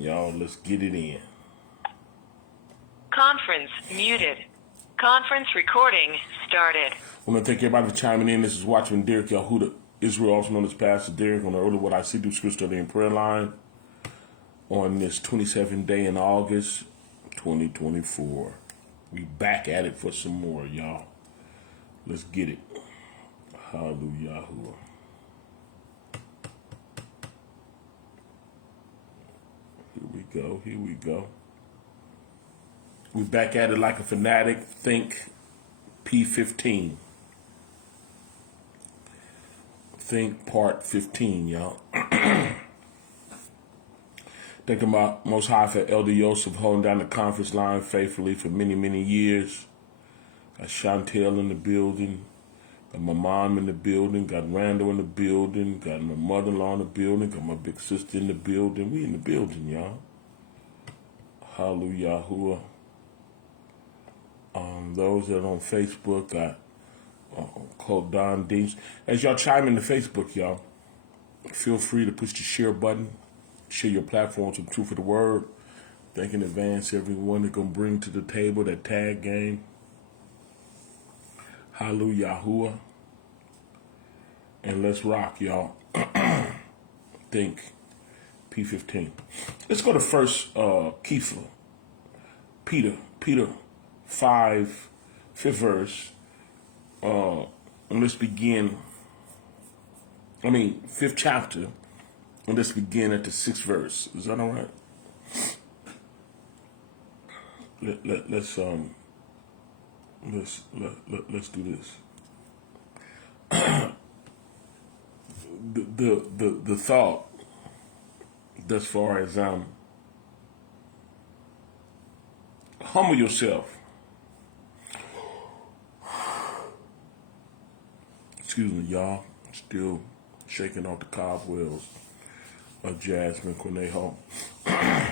Y'all, let's get it in. Conference muted. Conference recording started. I want to thank everybody for chiming in. This is Watchman Derrick Yisrael, also known as Pastor Derrick, on the Early What I See Through Scripture Study and Prayer Line on this 27th day in August 2024. We back at it for some more, y'all. Let's get it. Hallelujah. Here we go. We back at it like a fanatic. Think P15. Think part 15, y'all. Thinking about Most High for Elder Yosef holding down the conference line faithfully for many, many years. Got Chantel in the building. Got my mom in the building. Got Randall in the building. Got my mother-in-law in the building. Got my big sister in the building. We in the building, y'all. Hallelujah. Those that are on Facebook got called Don Deans. As y'all chime in the Facebook, y'all, feel free to push the share button. Share your platforms with Truth of the Word. Thank in advance everyone that's going to bring to the table that tag game. Hallelujah. And let's rock, y'all. Think P15. Let's go to first Kepha. Peter 5, 5th verse. And let's begin. 5th chapter. And let's begin at the 6th verse. Is that all right? Let's do this. the thought thus far as humble yourself. Excuse me, y'all. Still shaking off the cobwebs of Jasmine Cornejo.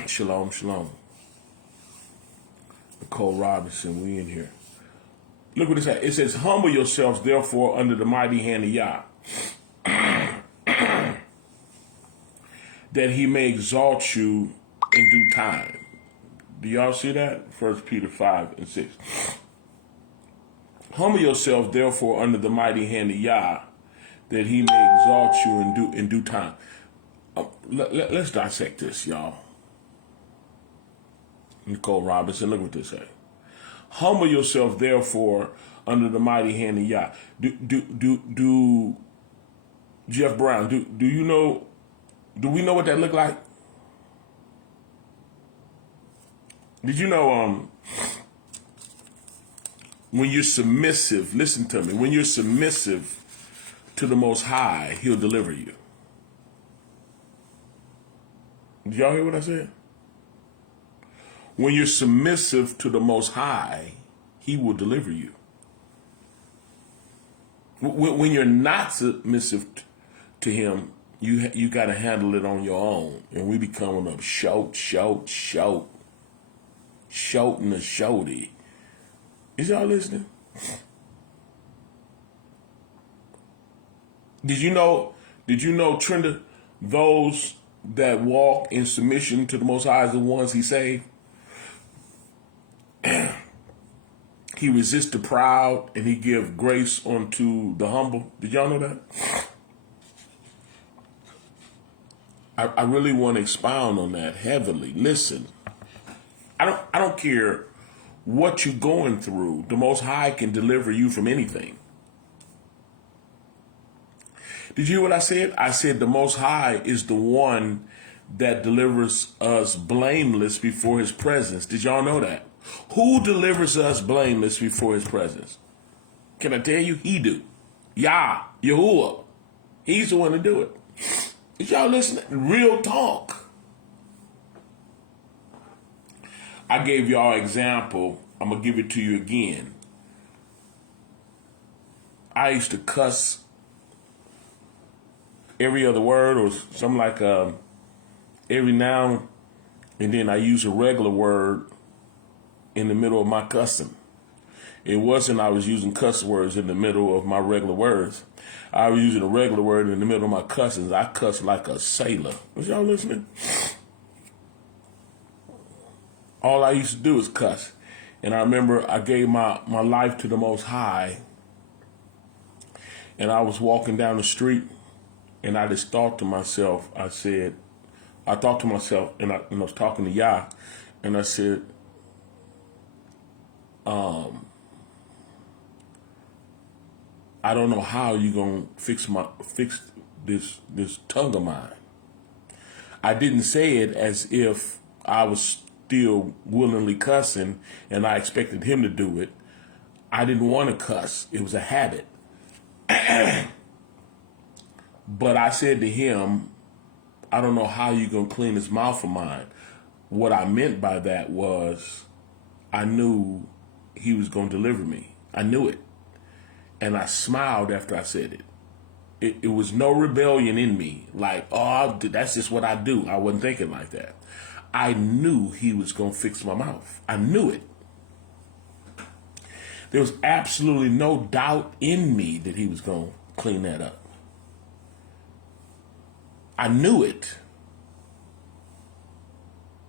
Shalom. Nicole Robinson, we in here. Look what it says. It says, humble yourselves, therefore, under the mighty hand of Yah, that he may exalt you in due time. Do y'all see that? 1 Peter 5 and 6. Humble yourselves, therefore, under the mighty hand of Yah, that he may exalt you in due time. Let's dissect this, y'all. Nicole Robinson, look what this say. Humble yourself, therefore, under the mighty hand of Yah. Do Jeff Brown, do you know, do we know what that look like? Did you know when you're submissive, listen to me, when you're submissive to the Most High, he'll deliver you. Did y'all hear what I said? When you're submissive to the Most High, he will deliver you. When you're not submissive to him, you got to handle it on your own. And we be coming up shout, shouting the shouty. Is y'all listening? Did you know, Trenda, those that walk in submission to the Most High is the ones he saved? He resists the proud and he give grace unto the humble. Did y'all know that? I really want to expound on that heavily. Listen, I don't care what you're going through. The Most High can deliver you from anything. Did you hear what I said? I said the Most High is the one that delivers us blameless before his presence. Did y'all know that? Who delivers us blameless before his presence? Can I tell you? He do. Yah, Yahuwah. He's the one to do it. Is y'all listening? Real talk. I gave y'all an example. I'm going to give it to you again. I used to cuss every other word or something like every now and then I use a regular word in the middle of my cussing. It wasn't I was using cuss words in the middle of my regular words. I was using a regular word in the middle of my cussings. I cuss like a sailor. Was y'all listening? All I used to do is cuss. And I remember I gave my life to the Most High, and I was walking down the street, and I just thought to myself, I thought to myself, and I was talking to Yah, and I said, I don't know how you gonna fix this tongue of mine. I didn't say it as if I was still willingly cussing and I expected him to do it. I didn't want to cuss. It was a habit. But I said to him, I don't know how you gonna clean this mouth of mine. What I meant by that was I knew he was gonna deliver me. I knew it. And I smiled after I said it. It was no rebellion in me. Like, oh, that's just what I do. I wasn't thinking like that. I knew he was going to fix my mouth. I knew it. There was absolutely no doubt in me that he was going to clean that up. I knew it.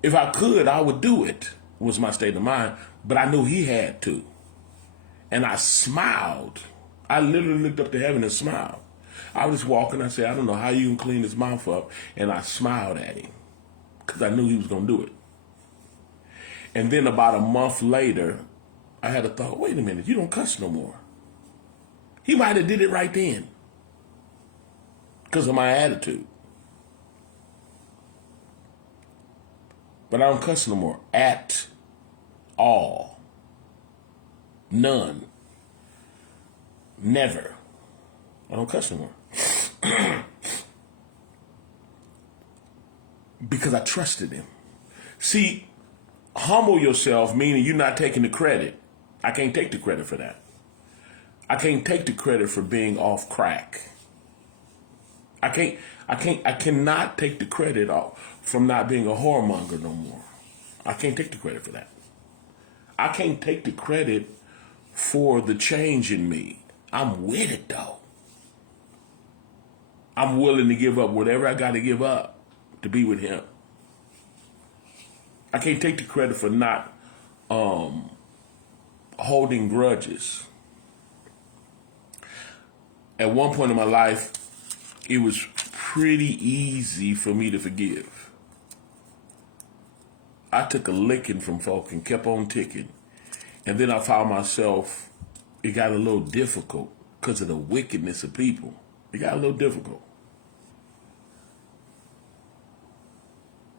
If I could, I would do it, was my state of mind. But I knew he had to. And I smiled. I literally looked up to heaven and smiled. I was walking. I said, I don't know how you can clean his mouth up. And I smiled at him because I knew he was going to do it. And then about a month later, I had a thought, wait a minute, you don't cuss no more. He might have did it right then because of my attitude. But I don't cuss no more at all. None. Never. I don't cuss no more. Because I trusted him. See, humble yourself, meaning you're not taking the credit. I can't take the credit for that. I can't take the credit for being off crack. I cannot take the credit off from not being a whoremonger no more. I can't take the credit for that. I can't take the credit for the change in me. I'm with it though. I'm willing to give up whatever I got to give up to be with him. I can't take the credit for not holding grudges. At one point in my life, it was pretty easy for me to forgive. I took a licking from folk and kept on ticking. And then I found myself, it got a little difficult because of the wickedness of people. It got a little difficult.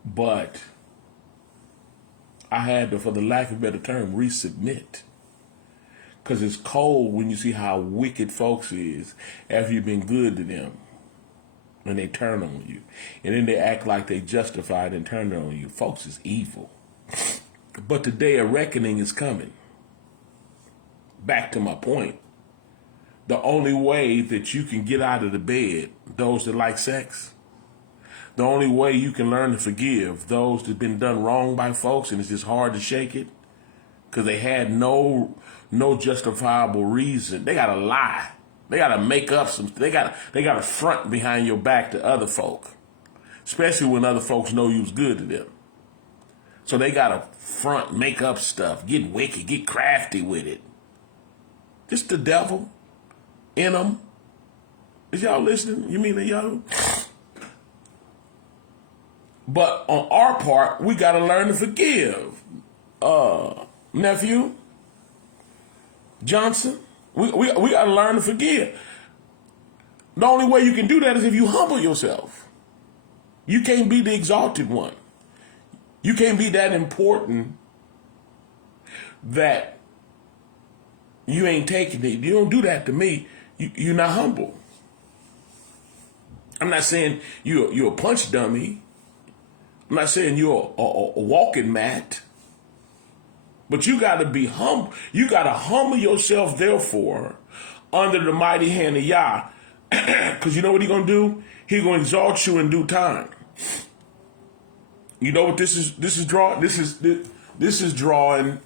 But I had to, for the lack of a better term, resubmit. Because it's cold when you see how wicked folks is after you've been good to them. And they turn on you. And then they act like they justified and turn on you. Folks is evil. But the day of reckoning is coming. Back to my point. The only way that you can get out of the bed, those that like sex, the only way you can learn to forgive those that been done wrong by folks and it's just hard to shake it because they had no justifiable reason. They gotta lie. They gotta make up some. They gotta front behind your back to other folk, especially when other folks know you was good to them. So they gotta front, make up stuff, get wicked, get crafty with it. Just the devil in them. Is y'all listening? You mean the y'all? But on our part, we got to learn to forgive. Nephew Johnson, we got to learn to forgive. The only way you can do that is if you humble yourself. You can't be the exalted one. You can't be that important that you ain't taking it. You don't do that to me. You're not humble. I'm not saying you're a punch dummy. I'm not saying you're a walking mat, but you got to be humble. You got to humble yourself, therefore, under the mighty hand of Yah, because you know what he's going to do? He's going to exalt you in due time. You know what this is? This is drawing. This is drawing.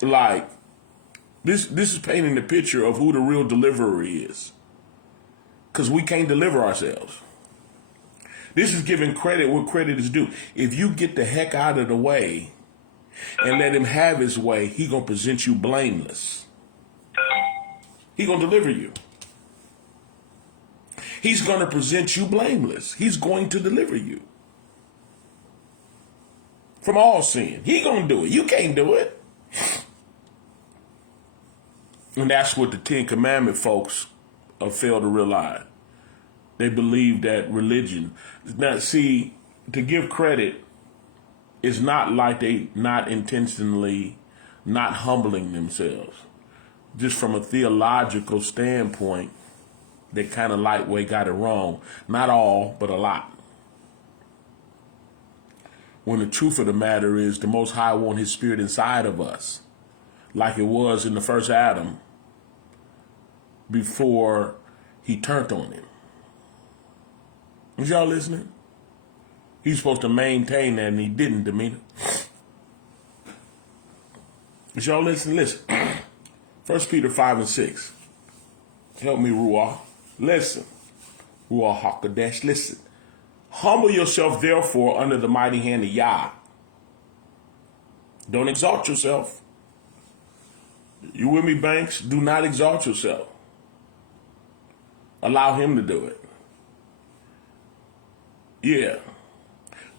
Like this is painting the picture of who the real deliverer is, because we can't deliver ourselves. This is giving credit where credit is due. If you get the heck out of the way and let him have his way, he going to present you blameless. He going to deliver you. He's going to present you blameless. He's going to deliver you from all sin. He going to do it. You can't do it. And that's what the Ten Commandment folks fail to realize. They believe that religion. Now, see, to give credit is not like they not intentionally not humbling themselves. Just from a theological standpoint, they kind of lightweight got it wrong. Not all, but a lot. When the truth of the matter is the Most High wants his spirit inside of us, like it was in the first Adam before he turned on him. Was y'all listening? He's supposed to maintain that, and he didn't, Demeter. Was y'all listening? Listen. 1 Peter 5 and 6. Help me, Ruah. Listen. Ruah HaKodesh, listen. Humble yourself, therefore, under the mighty hand of Yah. Don't exalt yourself. You with me, Banks? Do not exalt yourself. Allow him to do it. Yeah.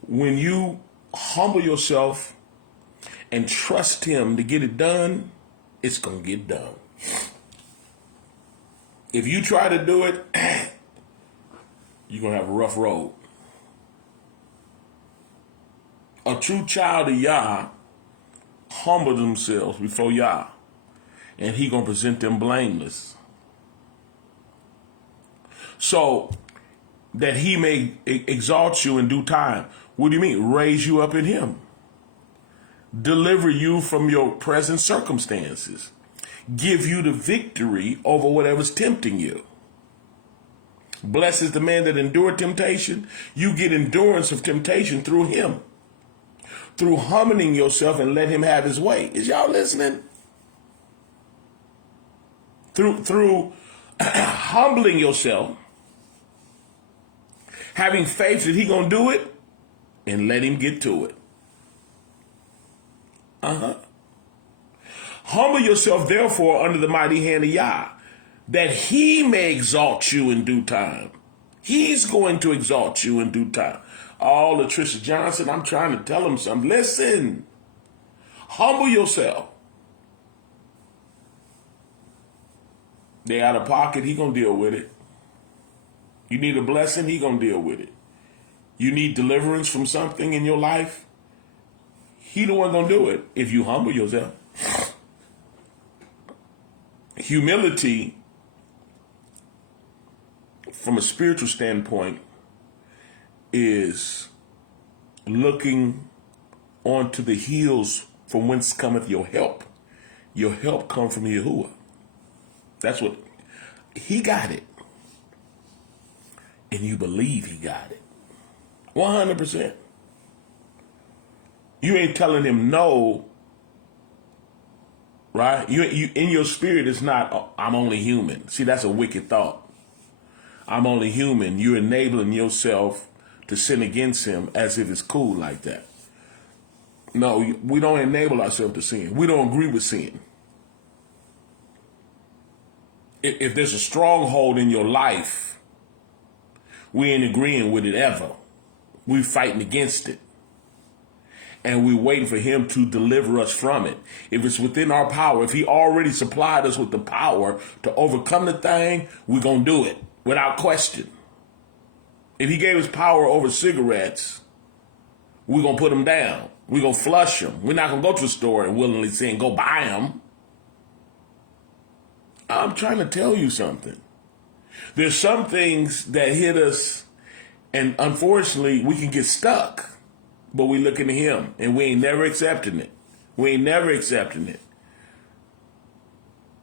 When you humble yourself and trust him to get it done, it's going to get done. If you try to do it, you're going to have a rough road. A true child of Yah humble themselves before Yah, and he going to present them blameless. So that he may exalt you in due time. What do you mean? Raise you up in him. Deliver you from your present circumstances. Give you the victory over whatever's tempting you. Blessed is the man that endured temptation. You get endurance of temptation through him. Through humbling yourself and let him have his way. Is y'all listening? Through humbling yourself, having faith that he gonna do it, and let him get to it. Humble yourself, therefore, under the mighty hand of Yah, that he may exalt you in due time. He's going to exalt you in due time. Oh, Latricia Johnson, I'm trying to tell him something. Listen, humble yourself. They out of pocket, he gonna deal with it. You need a blessing, he gonna deal with it. You need deliverance from something in your life, he the one gonna do it if you humble yourself. Humility, from a spiritual standpoint, is looking onto the hills from whence cometh your help. Your help come from Yahuwah. That's what, he got it. And you believe he got it. 100%. You ain't telling him no, right? You in your spirit, it's not, oh, I'm only human. See, that's a wicked thought. I'm only human. You're enabling yourself to sin against him as if it's cool like that. No, we don't enable ourselves to sin. We don't agree with sin. If there's a stronghold in your life, we ain't agreeing with it ever. We fighting against it. And we waiting for him to deliver us from it. If it's within our power, if he already supplied us with the power to overcome the thing, we're going to do it without question. If he gave us power over cigarettes, we're going to put them down. We're going to flush them. We're not going to go to the store and willingly say, go buy them. I'm trying to tell you something. There's some things that hit us, and unfortunately, we can get stuck. But we looking at him, and we ain't never accepting it. We ain't never accepting it.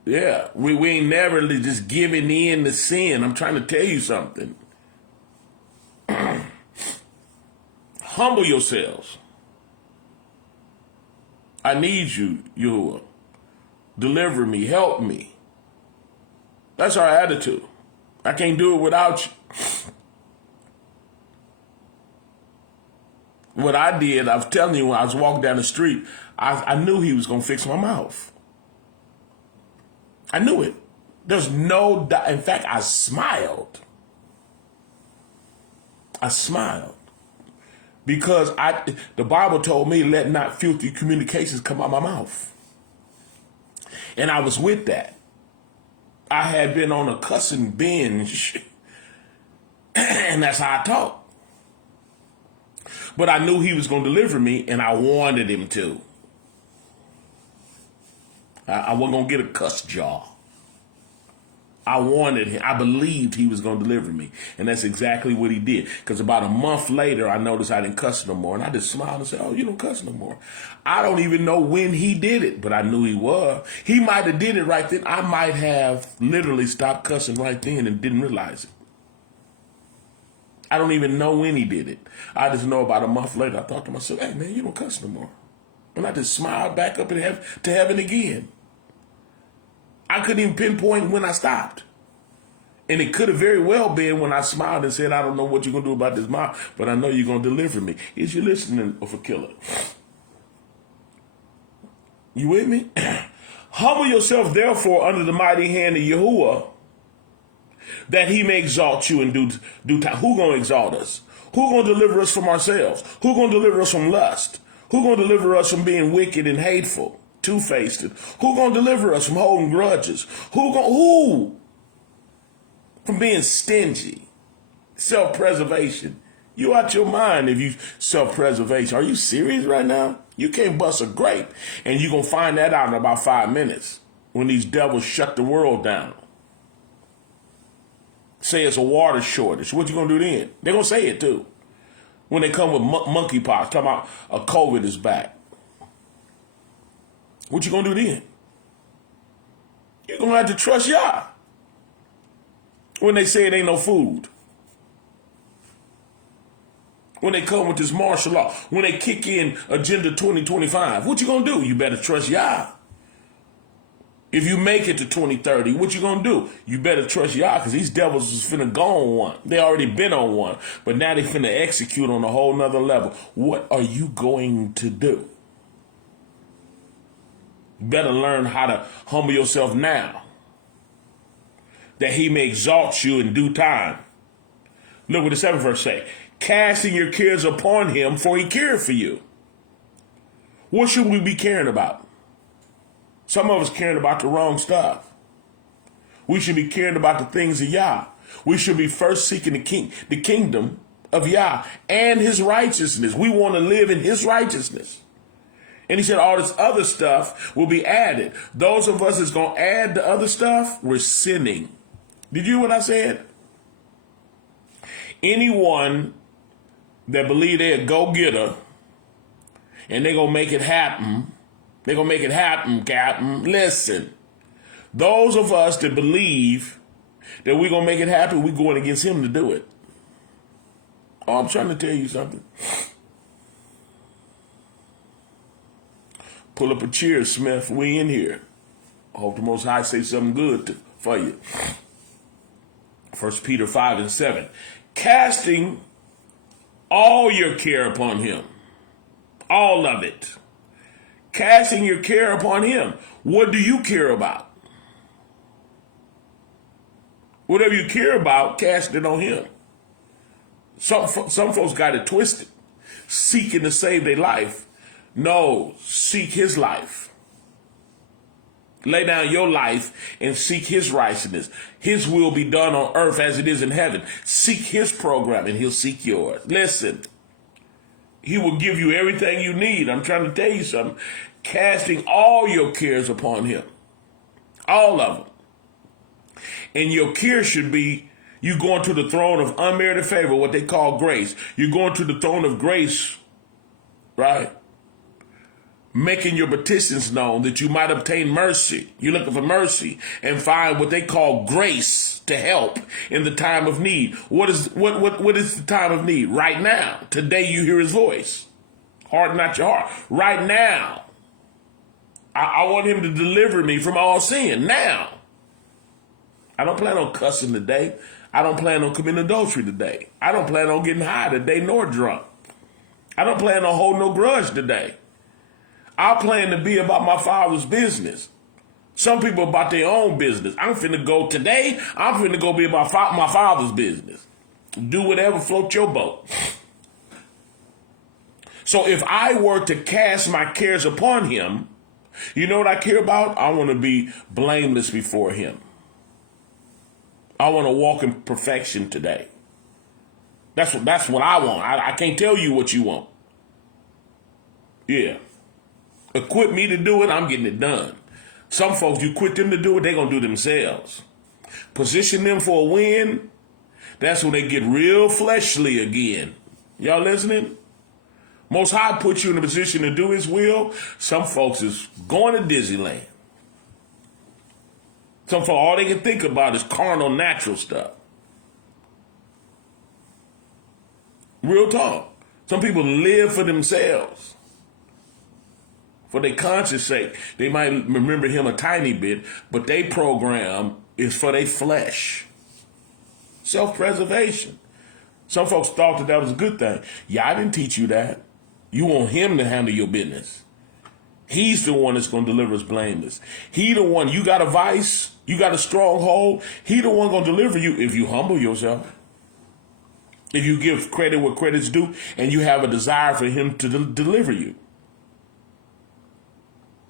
Yeah, we ain't never just giving in to sin. I'm trying to tell you something. Humble yourselves. I need you, Yahuwah. Deliver me, help me. That's our attitude. I can't do it without you. What I did, I was telling you, when I was walking down the street, I knew he was going to fix my mouth. I knew it. There's no doubt. In fact, I smiled. I smiled. Because the Bible told me, let not filthy communications come out my mouth. And I was with that. I had been on a cussing binge. And that's how I talk. But I knew he was going to deliver me, and I wanted him to. I wasn't going to get a cuss jaw. I wanted him. I believed he was going to deliver me. And that's exactly what he did. Because about a month later, I noticed I didn't cuss no more. And I just smiled and said, oh, you don't cuss no more. I don't even know when he did it, but I knew he was. He might have did it right then. I might have literally stopped cussing right then and didn't realize it. I don't even know when he did it. I just know about a month later, I thought to myself, hey, man, you don't cuss no more. And I just smiled back up to heaven again. I couldn't even pinpoint when I stopped. And it could have very well been when I smiled and said, I don't know what you're going to do about this mouth, but I know you're going to deliver me. Is you listening, of a killer? You with me? Humble yourself, therefore, under the mighty hand of Yahuwah, that he may exalt you in due time. Who going to exalt us? Who going to deliver us from ourselves? Who going to deliver us from lust? Who going to deliver us from being wicked and hateful, two-faced? Who going to deliver us from holding grudges? Who? From being stingy, self-preservation. You out your mind if you self-preservation. Are you serious right now? You can't bust a grape, and you're going to find that out in about 5 minutes when these devils shut the world down. Say it's a water shortage. What you going to do then? They're going to say it too. When they come with monkeypox, talking about a COVID is back. What you going to do then? You're going to have to trust Yah. When they say it ain't no food. When they come with this martial law. When they kick in Agenda 2025. What you going to do? You better trust Yah. If you make it to 2030, what you going to do? You better trust Yah, because these devils is finna go on one. They already been on one. But now they finna execute on a whole nother level. What are you going to do? You better learn how to humble yourself now, that he may exalt you in due time. Look what the 7th verse say. Casting your cares upon him, for he cared for you. What should we be caring about? Some of us caring about the wrong stuff. We should be caring about the things of Yah. We should be first seeking the kingdom of Yah and his righteousness. We want to live in his righteousness. And he said all this other stuff will be added. Those of us that's going to add the other stuff, we're sinning. Did you hear what I said? Anyone that believe they're a go-getter and they're going to make it happen, they're going to make it happen, Captain. Listen, those of us that believe that we're going to make it happen, we're going against him to do it. Oh, I'm trying to tell you something. Pull up a chair, Smith. We in here. I hope the Most High say something good for you. 1 Peter 5 and 7. Casting all your care upon him. All of it. Casting your care upon him. What do you care about? Whatever you care about, cast it on him. Some folks got it twisted. Seeking to save their life. No, seek his life. Lay down your life and seek his righteousness. His will be done on earth as it is in heaven. Seek his program and he'll seek yours. Listen, he will give you everything you need. I'm trying to tell you something. Casting all your cares upon him. All of them. And your care should be you going to the throne of unmerited favor, what they call grace. You're going to the throne of grace, right? Making your petitions known that you might obtain mercy. You're looking for mercy and find what they call grace to help in the time of need. What is the time of need? Right now. Today you hear his voice. Harden not your heart. Right now. I want him to deliver me from all sin. Now. I don't plan on cussing today. I don't plan on committing adultery today. I don't plan on getting high today nor drunk. I don't plan on hold no grudge today. I plan to be about my Father's business. Some people about their own business. I'm finna go today. I'm finna go be about my Father's business. Do whatever float your boat. So if I were to cast my cares upon him, you know what I care about? I want to be blameless before him. I want to walk in perfection today. That's what I want. I can't tell you what you want. Yeah. Equip me to do it, I'm getting it done. Some folks, you quit them to do it, they're going to do themselves. Position them for a win, that's when they get real fleshly again. Y'all listening? Most High puts you in a position to do his will. Some folks is going to Disneyland. Some folks, all they can think about is carnal, natural stuff. Real talk. Some people live for themselves. For their conscience sake. They might remember him a tiny bit, but their program is for their flesh. Self-preservation. Some folks thought that was a good thing. Yeah, I didn't teach you that. You want him to handle your business. He's the one that's going to deliver us blameless. He the one, you got a vice, you got a stronghold. He the one going to deliver you if you humble yourself. If you give credit where credit's due and you have a desire for him to deliver you.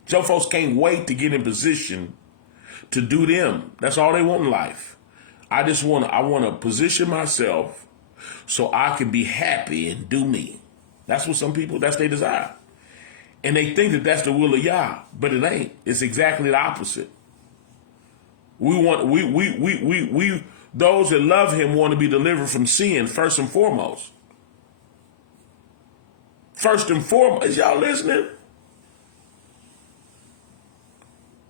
Some folks can't wait to get in position to do them. That's all they want in life. I want to position myself so I can be happy and do me. That's what some people, that's their desire. And they think that that's the will of Yah, but it ain't. It's exactly the opposite. We those that love him want to be delivered from sin first and foremost. First and foremost, is y'all listening?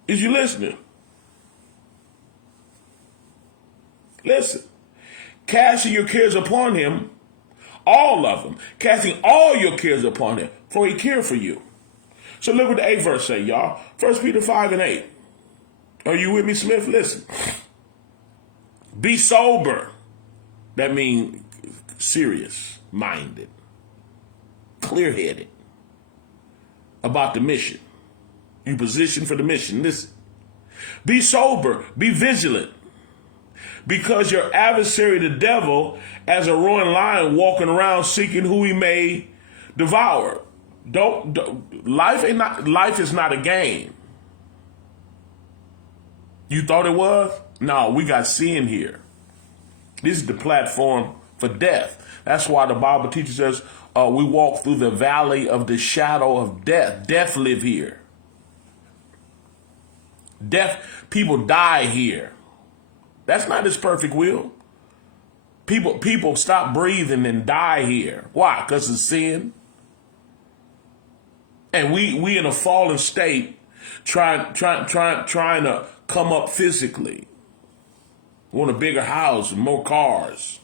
Is you listening? Listen, casting your cares upon him, all of them, casting all your cares upon him, for he cared for you. So look what the 8th verse say, y'all. 1 Peter 5:8. Are you with me, Smith? Listen. Be sober. That means serious, minded, clear-headed about the mission. You position for the mission. Listen. Be sober. Be vigilant. Because your adversary, the devil, as a roaring lion walking around seeking who he may devour. Life is not a game. You thought it was? No, we got sin here. This is the platform for death. That's why the Bible teaches us we walk through the valley of the shadow of death. Death live here. People die here. That's not his perfect will. People stop breathing and die here. Why? Because of sin. And we in a fallen state, trying to come up physically. Want a bigger house, more cars.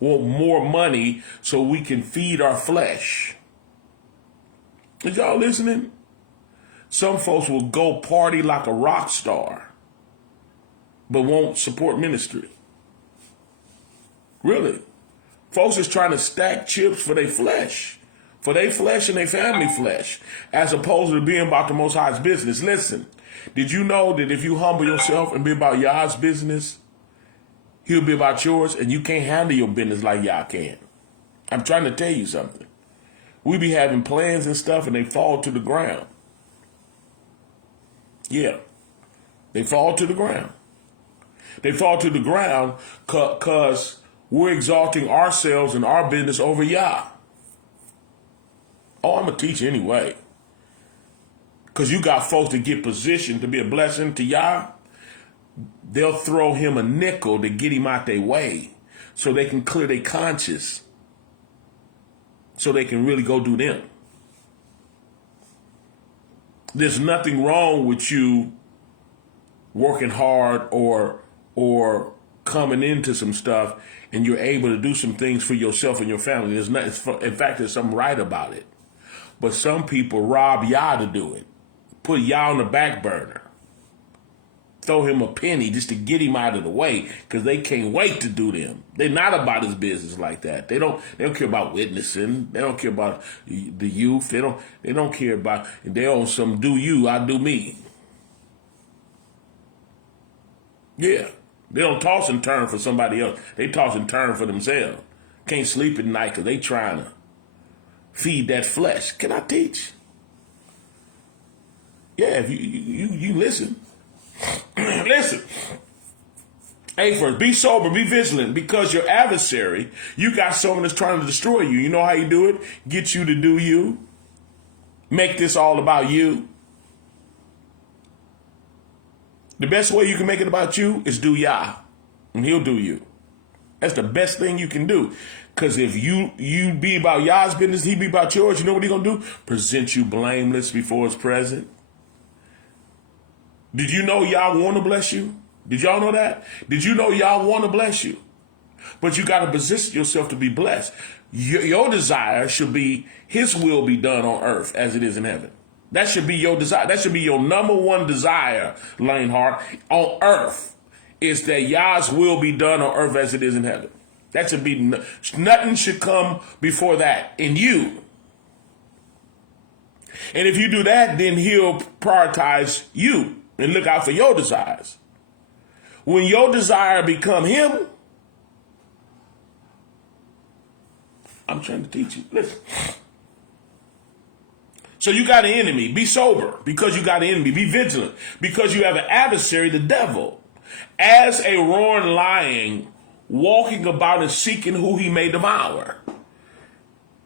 Want more money so we can feed our flesh. Is y'all listening? Some folks will go party like a rock star, but won't support ministry. Really. Folks is trying to stack chips for their flesh. For their flesh and their family flesh. As opposed to being about the Most High's business. Listen. Did you know that if you humble yourself and be about Yah's business, he'll be about yours, and you can't handle your business like Yah can? I'm trying to tell you something. We be having plans and stuff, and they fall to the ground. Yeah. They fall to the ground. They fall to the ground because we're exalting ourselves and our business over Yah. Oh, I'm going to teach anyway. Because you got folks that get positioned to be a blessing to Yah. They'll throw him a nickel to get him out their way so they can clear their conscience, so they can really go do them. There's nothing wrong with you working hard or coming into some stuff and you're able to do some things for yourself and your family. There's nothing, in fact, there's something right about it. But some people rob Yah to do it. Put Yah on the back burner. throw him a penny just to get him out of the way because they can't wait to do them. They're not about his business like that. They don't care about witnessing. They don't care about the youth. They don't care about, they on some do you, I do me. Yeah. They don't toss and turn for somebody else. They toss and turn for themselves. Can't sleep at night because they trying to feed that flesh. Can I teach? Yeah, if you listen. Listen. Hey, first, be sober, be vigilant, because your adversary, you got someone that's trying to destroy you. You know how you do it? Get you to do you. Make this all about you. The best way you can make it about you is do Yah, and he'll do you. That's the best thing you can do. Because if you be about Yah's business, he be about yours, you know what he going to do? Present you blameless before his presence. Did you know Yah want to bless you? Did y'all know that? Did you know Yah want to bless you? But you got to position yourself to be blessed. Your desire should be his will be done on earth as it is in heaven. That should be your desire. That should be your number one desire, Lane Hart, on earth, is that Yah's will be done on earth as it is in heaven. That should be, nothing should come before that in you. And if you do that, then he'll prioritize you and look out for your desires. When your desire become him, I'm trying to teach you. Listen. So you got an enemy. Be sober because you got an enemy. Be vigilant because you have an adversary, the devil, as a roaring lion, walking about and seeking who he may devour.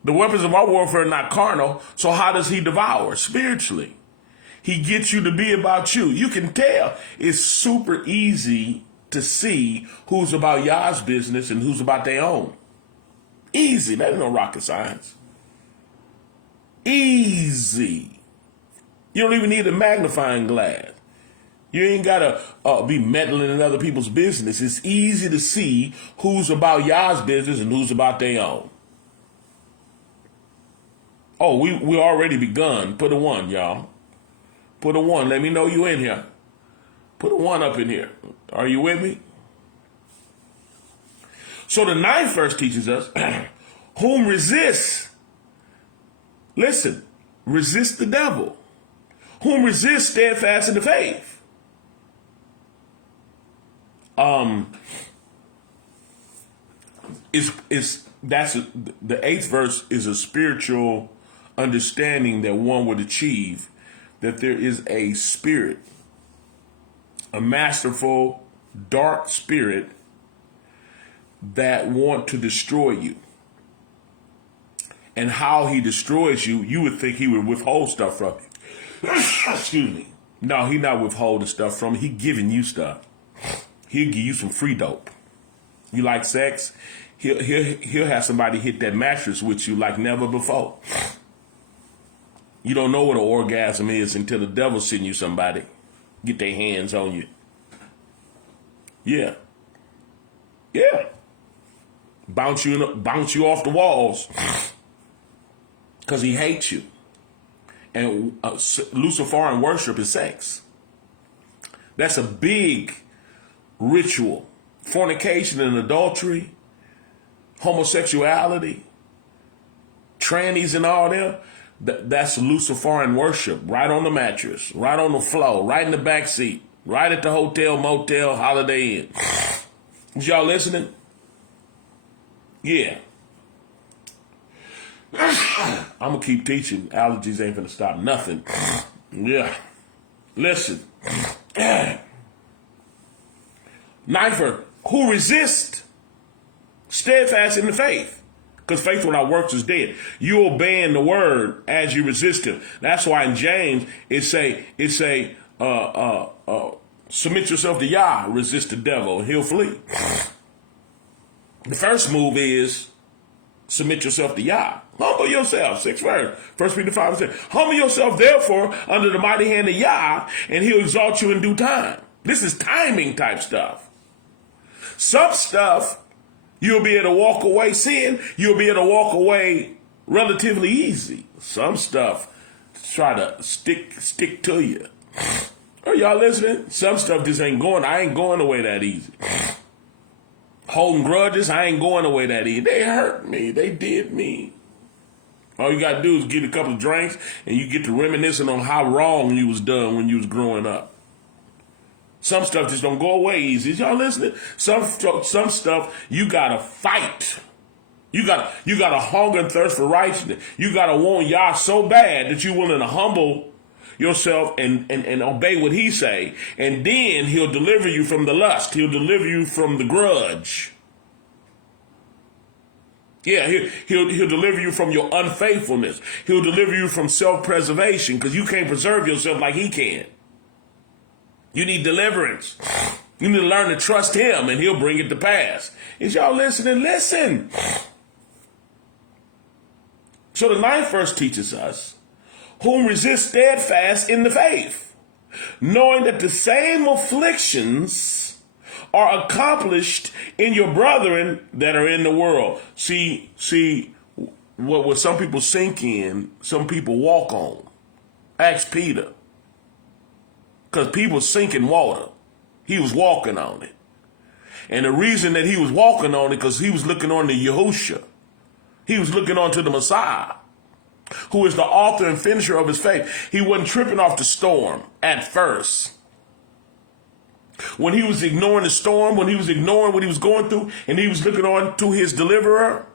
The weapons of our warfare are not carnal. So how does he devour? Spiritually. He gets you to be about you. You can tell it's super easy to see who's about Yah's business and who's about their own. Easy. That ain't no rocket science. Easy. You don't even need a magnifying glass. You ain't got to be meddling in other people's business. It's easy to see who's about Yah's business and who's about their own. Oh, we already begun. Put a 1, y'all. Put a 1. Let me know you in here. Put a 1 up in here. Are you with me? So the 9th verse teaches us, whom resists. Listen, resist the devil. Whom resists steadfast in the faith. The 8th verse is a spiritual understanding that one would achieve, that there is a spirit, a masterful, dark spirit that want to destroy you. And how he destroys you, you would think he would withhold stuff from you. Excuse me. No, he not withholding stuff from you. He giving you stuff. He'll give you some free dope. You like sex? He'll have somebody hit that mattress with you like never before. You don't know what an orgasm is until the devil send you somebody. Get their hands on you. Yeah. Yeah. Bounce you off the walls. Because he hates you. And Luciferian worship is sex. That's a big ritual. Fornication and adultery, homosexuality, trannies and all that. That's Luciferian worship. Right on the mattress, right on the floor, right in the back seat, right at the hotel, motel, Holiday Inn. Is y'all listening? Yeah. I'm going to keep teaching. Allergies ain't going to stop nothing. Yeah. Listen. 9th, who resist steadfast in the faith. Because faith without works is dead. You obeying the word as you resist him. That's why in James it say submit yourself to Yah, resist the devil, and he'll flee. The first move is submit yourself to Yah. Humble yourself. 6th verse. 1 Peter 5 says, humble yourself therefore under the mighty hand of Yah, and he'll exalt you in due time. This is timing type stuff. Some stuff you'll be able to walk away sin. You'll be able to walk away relatively easy. Some stuff try to stick to you. Are y'all listening? Some stuff just ain't going. I ain't going away that easy. Holding grudges, I ain't going away that easy. They hurt me. They did me. All you got to do is get a couple of drinks and you get to reminiscing on how wrong you was done when you was growing up. Some stuff just don't go away easy. Y'all listening? Some stuff you got to fight. You got a hunger and thirst for righteousness. You got to want Yah so bad that you're willing to humble yourself and obey what he say. And then he'll deliver you from the lust. He'll deliver you from the grudge. Yeah, he'll deliver you from your unfaithfulness. He'll deliver you from self-preservation because you can't preserve yourself like he can. You need deliverance. You need to learn to trust him and he'll bring it to pass. Is y'all listening? Listen. So the 9th verse teaches us, whom resist steadfast in the faith, knowing that the same afflictions are accomplished in your brethren that are in the world. See, what some people sink in, some people walk on. Ask Peter. Because people sink in water. He was walking on it. And the reason that he was walking on it, because he was looking on the Yahushua. He was looking on to the Messiah, who is the author and finisher of his faith. He wasn't tripping off the storm at first. When he was ignoring the storm, when he was ignoring what he was going through, and he was looking on to his deliverer.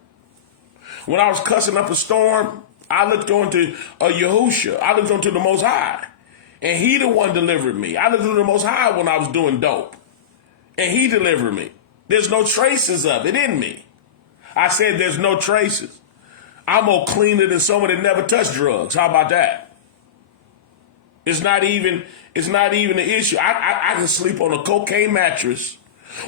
When I was cussing up a storm, I looked on to Yahushua. I looked on to the Most High. And he the one delivered me. I looked on the Most High when I was doing dope. And he delivered me. There's no traces of it in me. I said there's no traces. I'm more cleaner than someone that never touched drugs. How about that? It's not even an issue. I can sleep on a cocaine mattress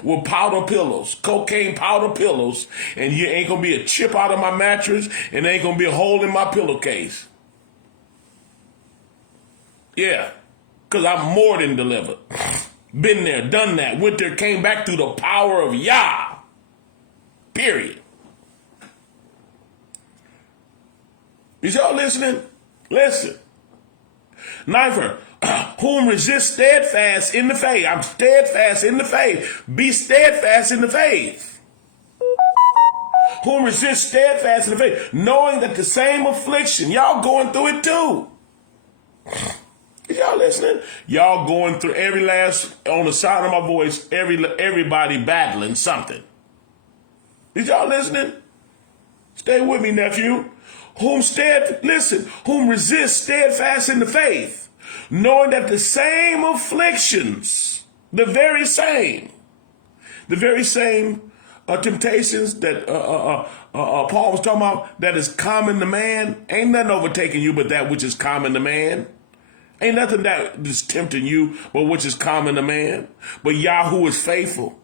with powder pillows, cocaine powder pillows, and you ain't gonna be a chip out of my mattress, and there ain't gonna be a hole in my pillowcase. Yeah, because I'm more than delivered. Been there, done that, went there, came back through the power of Yah. Period. Is y'all listening? Listen. 9th verse. Whom resist steadfast in the faith. I'm steadfast in the faith. Be steadfast in the faith. Whom resist steadfast in the faith, knowing that the same affliction, y'all going through it too. Is y'all listening? Y'all going through every last, on the side of my voice, everybody battling something. Is y'all listening? Stay with me, nephew. Whom resist steadfast in the faith, knowing that the same afflictions, the very same temptations that Paul was talking about, that is common to man, ain't nothing overtaking you but that which is common to man. Ain't nothing that is tempting you but which is common to man. But Yah, who is faithful,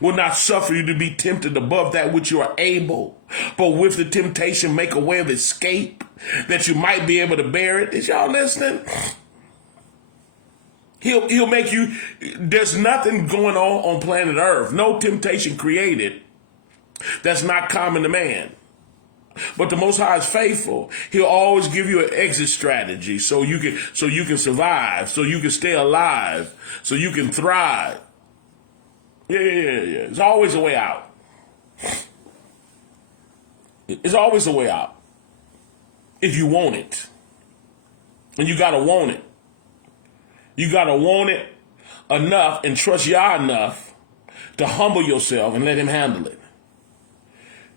will not suffer you to be tempted above that which you are able, but with the temptation make a way of escape, that you might be able to bear it. Is y'all listening? He'll make you, there's nothing going on planet Earth, no temptation created that's not common to man. But the Most High is faithful. He'll always give you an exit strategy so you can survive, so you can stay alive, so you can thrive. Yeah. There's always a way out. It's always a way out. If you want it. And you gotta want it. You gotta want it enough and trust Yah enough to humble yourself and let him handle it.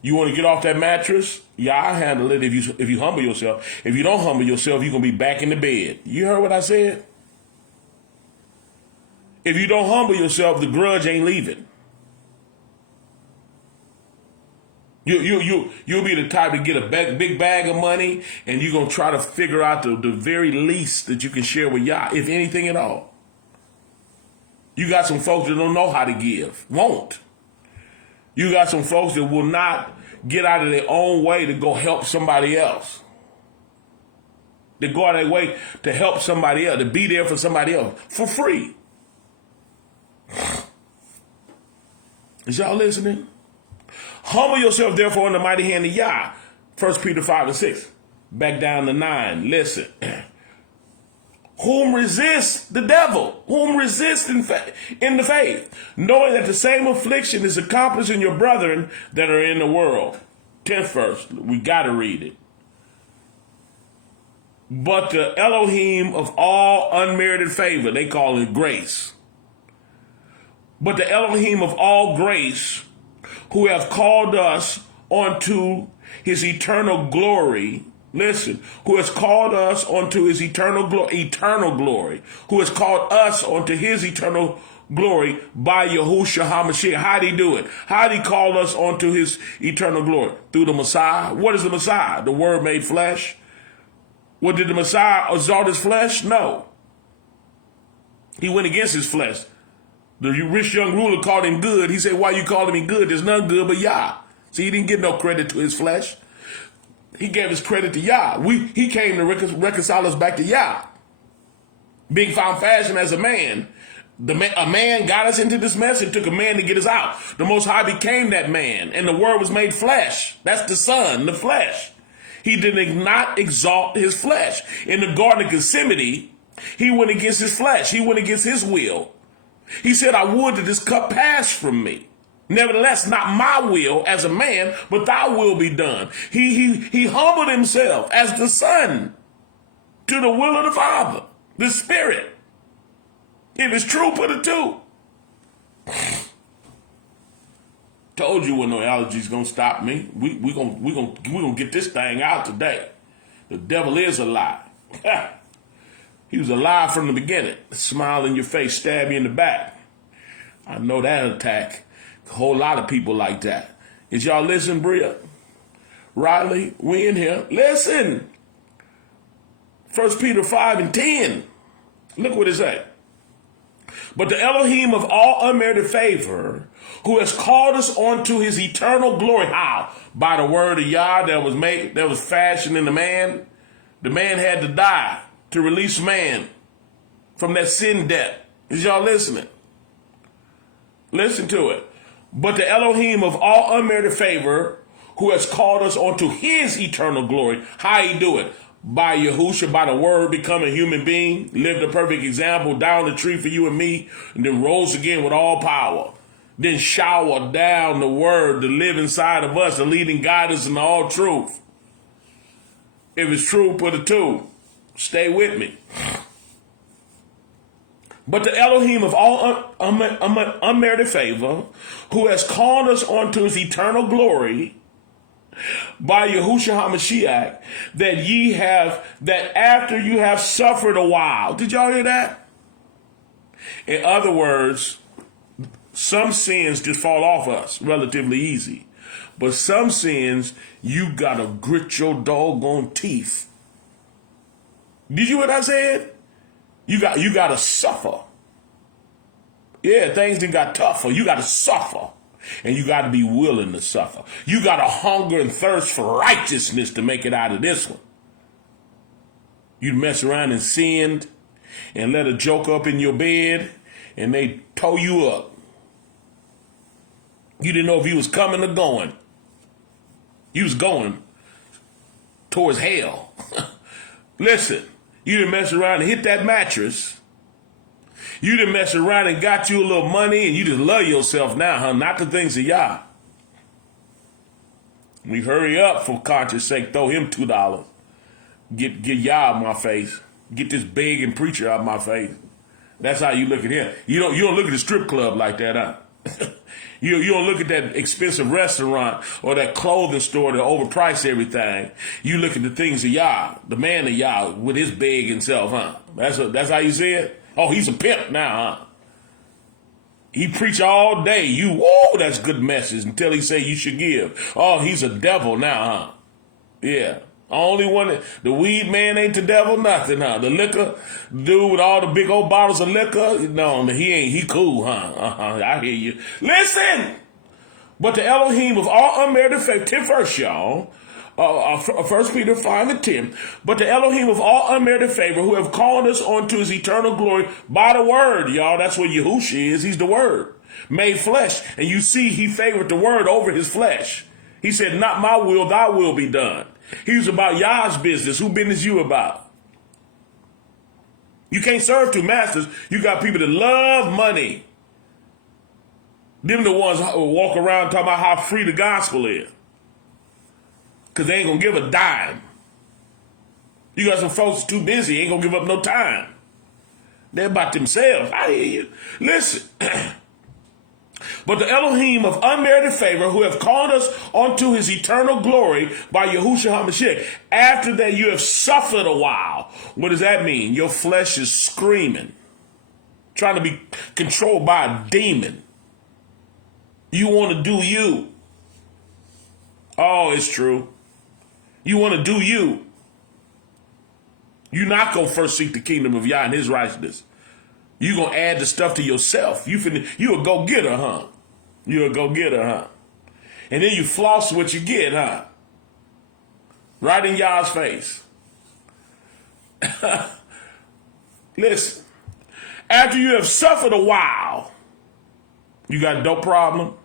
You want to get off that mattress? Yah handle it if you humble yourself. If you don't humble yourself, you're gonna be back in the bed. You heard what I said? If you don't humble yourself, the grudge ain't leaving. You'll be the type to get a big bag of money, and you're going to try to figure out the very least that you can share with Yah, if anything at all. You got some folks that don't know how to give, won't. You got some folks that will not get out of their own way to go help somebody else. They go out of their way to help somebody else, to be there for somebody else for free. Is y'all listening? Humble yourself, therefore, in the mighty hand of Yah. 1 Peter 5 and 6. Back down to 9. Listen. whom resist the devil, whom resist in the faith, knowing that the same affliction is accomplished in your brethren that are in the world. 10th verse, we got to read it. But the Elohim of all unmerited favor, they call it grace. But the Elohim of all grace, who have called us unto his eternal glory, listen, who has called us unto his eternal glory, who has called us unto his eternal glory by Yahushua HaMashiach. How'd he do it? How'd he call us unto his eternal glory? Through the Messiah. What is the Messiah? The Word made flesh. What, did the Messiah exalt his flesh? No. He went against his flesh. The rich young ruler called him good. He said, why you calling me good? There's none good but Yah. See, he didn't give no credit to his flesh. He gave his credit to Yah. He came to reconcile us back to Yah. Being found fashioned as a man. A man got us into this mess. It took a man to get us out. The Most High became that man, and the Word was made flesh. That's the Son, the flesh. He did not exalt his flesh. In the Garden of Gethsemane, he went against his flesh. He went against his will. He said, I would that this cup pass from me. Nevertheless, not my will as a man, but thy will be done. He humbled himself as the Son to the will of the Father, the Spirit. If it's true, put it too. Told you when no allergies gonna stop me. We gonna get this thing out today. The devil is a lie. He was a lie from the beginning. Smile in your face, stab you in the back. I know that attack. A whole lot of people like that. Is y'all listening, Bria? Riley, we in here. Listen. 1 Peter 5:10. Look what it says. But the Elohim of all unmerited favor, who has called us onto his eternal glory. How? By the word of Yah that was fashioned in the man. The man had to die to release man from that sin debt. Is y'all listening? Listen to it. But the Elohim of all unmerited favor, who has called us onto his eternal glory. How he do it? By Yahushua, by the word, become a human being, lived a perfect example, down the tree for you and me, and then rose again with all power. Then shower down the word to live inside of us, and lead and guide us in all truth. If it's true, put it two. Stay with me. But the Elohim of all unmerited favor, who has called us onto his eternal glory, by Yahushua HaMashiach, that after you have suffered a while. Did y'all hear that? In other words, some sins just fall off us relatively easy. But some sins, you gotta grit your doggone teeth. Did you hear what I said? You gotta suffer. Yeah, things done got tougher. You gotta suffer. And you got to be willing to suffer. You got to hunger and thirst for righteousness to make it out of this one. You mess around and sinned and let a joke up in your bed and they tow you up. You didn't know if you was coming or going. You was going towards hell. Listen, you didn't mess around and hit that mattress. You done mess around and got you a little money and you just love yourself now, huh? Not the things of Yah. We hurry up for conscience sake, throw him $2. Get Yah out of my face. Get this begging preacher out of my face. That's how you look at him. You don't look at the strip club like that, huh? You don't look at that expensive restaurant or that clothing store that overprice everything. You look at the things of Yah, the man of Yah with his begging self, huh? That's how you see it? Oh, he's a pimp now, huh? He preach all day. That's good message until he say you should give. Oh, he's a devil now, huh? Yeah. Only one, the weed man ain't the devil, nothing, huh? The liquor dude with all the big old bottles of liquor, no, he cool, huh? I hear you. Listen! But the Elohim of all unmerited faith, 10th verse, y'all, 1 Peter 5:10. But the Elohim of all unmerited favor, who have called us onto his eternal glory by the word, y'all. That's what Yahushua is. He's the word made flesh. And you see, he favored the word over his flesh. He said, not my will, thy will be done. He was about Yah's business. Who business you about? You can't serve two masters. You got people that love money. Them the ones who walk around talking about how free the gospel is. Because they ain't going to give a dime. You got some folks too busy, ain't going to give up no time. They're about themselves. I hear you. Listen. But the Elohim of unmerited favor, who have called us unto his eternal glory by Yahushua HaMashiach, after that you have suffered a while. What does that mean? Your flesh is screaming, trying to be controlled by a demon. You want to do you. Oh, it's true. You want to do you. You're not going to first seek the kingdom of Yah and his righteousness. You're going to add the stuff to yourself. You a go-getter, huh? You a go-getter, huh? And then you floss what you get, huh? Right in Yah's face. Listen, after you have suffered a while, you got a dope problem,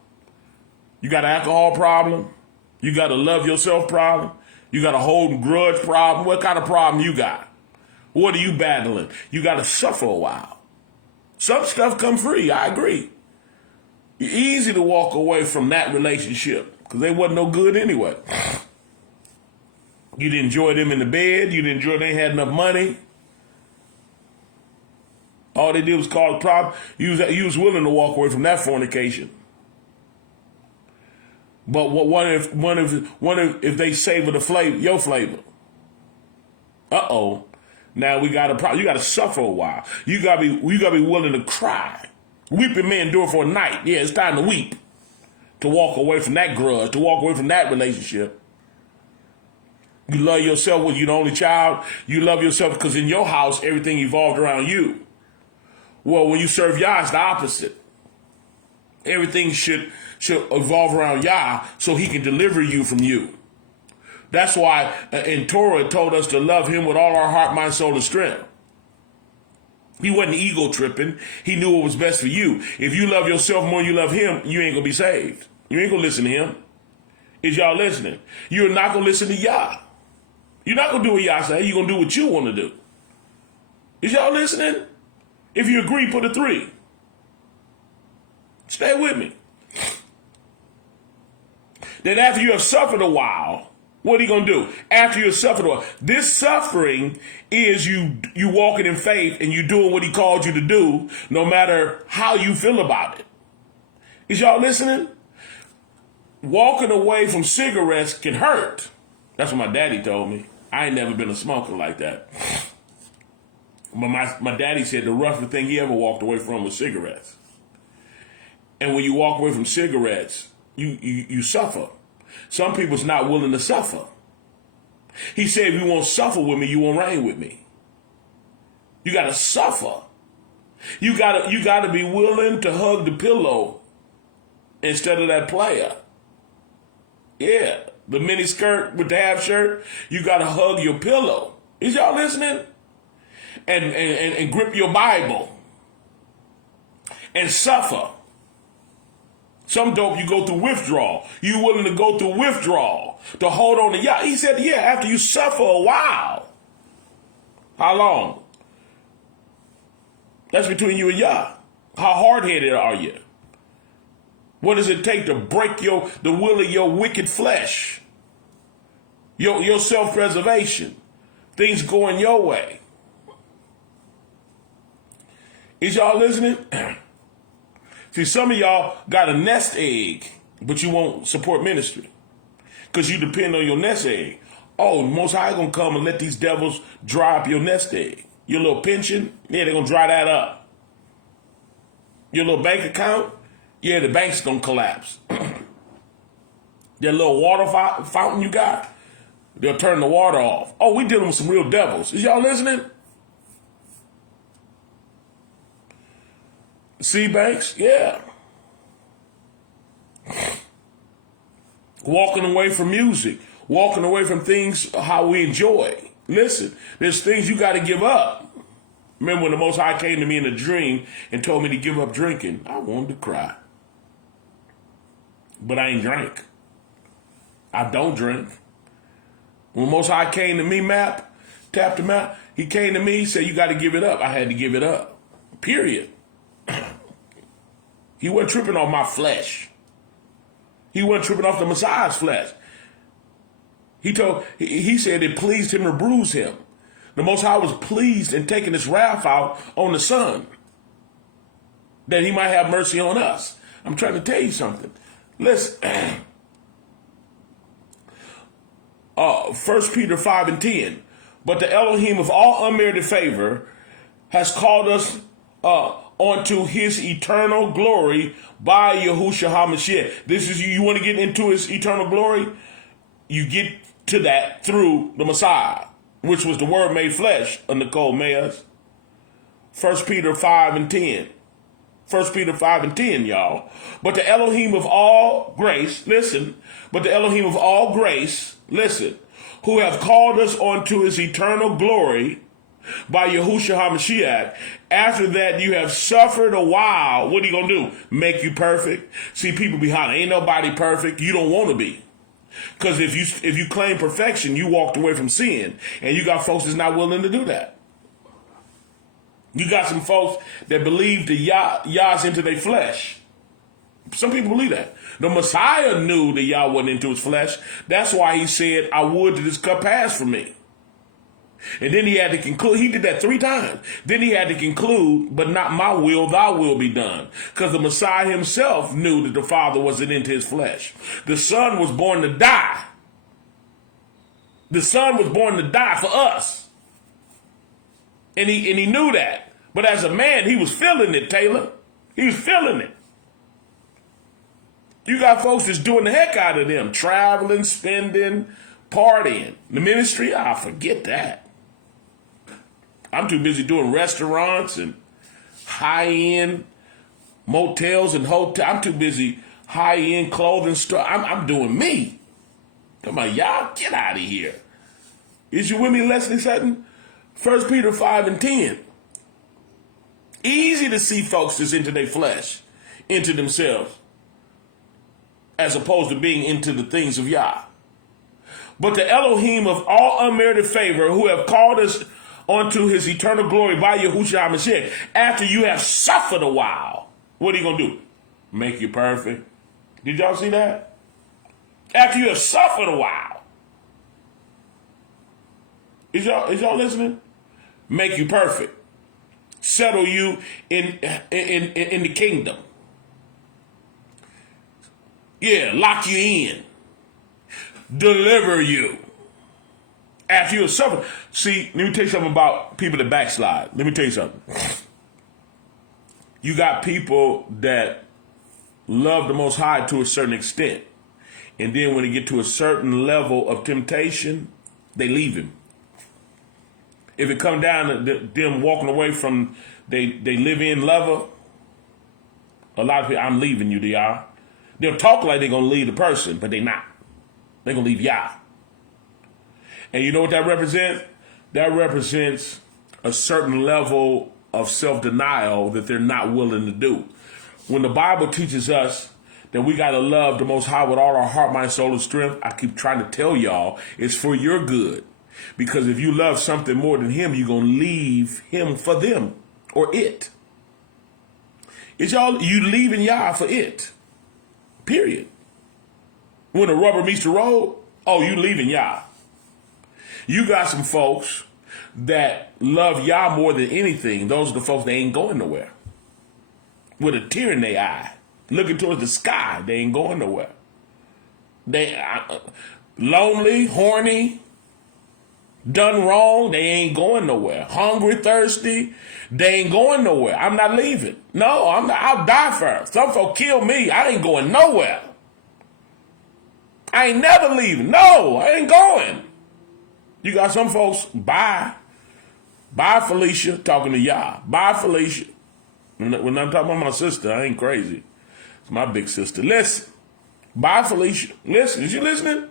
you got an alcohol problem, you got a love yourself problem, you got a hold grudge problem. What kind of problem you got? What are you battling? You got to suffer a while. Some stuff come free, I agree. It's easy to walk away from that relationship because they wasn't no good anyway. You didn't enjoy them in the bed. You didn't enjoy they had enough money. All they did was cause problems. You was willing to walk away from that fornication. But what if they savor the flavor, your flavor? Uh-oh. Now we got a problem. You got to suffer a while. You got to be willing to cry. Weeping may endure for a night. Yeah, it's time to weep. To walk away from that grudge. To walk away from that relationship. You love yourself when you're the only child. You love yourself because in your house, everything evolved around you. Well, when you serve Yah, it's the opposite. Everything should evolve around Yah so he can deliver you from you. That's why in Torah it told us to love him with all our heart, mind, soul, and strength. He wasn't ego tripping. He knew what was best for you. If you love yourself more than you love him, you ain't going to be saved. You ain't going to listen to him. Is y'all listening? You're not going to listen to Yah. You're not going to do what Yah say. You're going to do what you want to do. Is y'all listening? If you agree, put a 3. Stay with me. Then after you have suffered a while, what are you going to do? After you have suffered a while, this suffering is you walking in faith and you doing what he called you to do, no matter how you feel about it. Is y'all listening? Walking away from cigarettes can hurt. That's what my daddy told me. I ain't never been a smoker like that. But my daddy said the roughest thing he ever walked away from was cigarettes. And when you walk away from cigarettes, you suffer. Some people's not willing to suffer. He said, if you won't suffer with me, you won't reign with me. You got to suffer. You got to be willing to hug the pillow instead of that player. Yeah, the mini skirt with the half shirt, you got to hug your pillow. Is y'all listening? And grip your Bible and suffer. Some dope, you go through withdrawal. You willing to go through withdrawal to hold on to Yah. He said, yeah, after you suffer a while. How long? That's between you and Yah. How hard-headed are you? What does it take to break the will of your wicked flesh? Your self-preservation. Things going your way. Is y'all listening? See, some of y'all got a nest egg, but you won't support ministry because you depend on your nest egg. Oh, the Most High gonna come and let these devils dry up your nest egg. Your little pension, yeah, they're gonna dry that up. Your little bank account, yeah, the bank's gonna collapse. That little water fountain you got, they'll turn the water off. Oh, we dealing with some real devils. Is y'all listening? See, banks, yeah. Walking away from music, walking away from things how we enjoy. Listen, there's things you got to give up. Remember when the Most High came to me in a dream and told me to give up drinking? I wanted to cry. But I ain't drank. I don't drink. When the Most High came to me, tapped him out. He came to me, said, you got to give it up. I had to give it up. Period. He wasn't tripping on my flesh. He wasn't tripping off the Messiah's flesh. He said it pleased him to bruise him. The Most High was pleased in taking his wrath out on the Son, that he might have mercy on us. I'm trying to tell you something. Listen, 1 Peter 5 and 10. But the Elohim of all unmerited favor has called us onto his eternal glory by Yahushua HaMashiach. This is, you want to get into his eternal glory? You get to that through the Messiah, which was the Word made flesh, Nicole Mayers. 1 Peter 5 and 10. 1 Peter 5 and 10, y'all. But the Elohim of all grace, listen, but the Elohim of all grace, listen, who have called us onto his eternal glory by Yahushua HaMashiach, after that you have suffered a while, what are you going to do? Make you perfect? See, people be hollering, ain't nobody perfect. You don't want to be. Because if you claim perfection, you walked away from sin. And you got folks that's not willing to do that. You got some folks that believe the Yah's into their flesh. Some people believe that. The Messiah knew that Yah wasn't into his flesh. That's why he said, I would that this cup pass from me. And then he had to conclude. He did that 3 times. Then he had to conclude, but not my will, thy will be done. Because the Messiah himself knew that the Father wasn't into his flesh. The Son was born to die. The Son was born to die for us. And he knew that. But as a man, he was feeling it, Taylor. He was feeling it. You got folks that's doing the heck out of them. Traveling, spending, partying. The ministry, forget that. I'm too busy doing restaurants and high-end motels and hotels. I'm too busy high-end clothing store. I'm doing me. Come on, y'all, get out of here. Is you with me, Leslie Sutton? 1 Peter 5 and 10. Easy to see folks that's into their flesh, into themselves, as opposed to being into the things of Yah. But the Elohim of all unmerited favor, who have called us onto his eternal glory by Yahushua HaMashiach, after you have suffered a while, what are you going to do? Make you perfect. Did y'all see that? After you have suffered a while. Is y'all listening? Make you perfect. Settle you in the kingdom. Yeah, lock you in. Deliver you. After you have suffered. See, let me tell you something about people that backslide. Let me tell you something. You got people that love the Most High to a certain extent. And then when they get to a certain level of temptation, they leave him. If it come down to them walking away from they live-in lover, a lot of people, I'm leaving you, Yah. They'll talk like they're going to leave the person, but they're not. They're going to leave Yah. And you know what that represents? That represents a certain level of self-denial that they're not willing to do. When the Bible teaches us that we got to love the Most High with all our heart, mind, soul, and strength, I keep trying to tell y'all, it's for your good. Because if you love something more than him, you're going to leave him for them or it. You leaving Yah for it. Period. When the rubber meets the road, you leaving Yah. You got some folks that love Yah more than anything. Those are the folks that ain't going nowhere. With a tear in their eye, looking towards the sky, they ain't going nowhere. They lonely, horny, done wrong, they ain't going nowhere. Hungry, thirsty, they ain't going nowhere. I'm not leaving. No, I'm not. I'll die first. Some folk kill me. I ain't going nowhere. I ain't never leaving. No, I ain't going. You got some folks, bye. Bye, Felicia, talking to Yah. Bye, Felicia. When I'm talking about my sister, I ain't crazy. It's my big sister. Listen. Bye, Felicia. Listen, is you listening?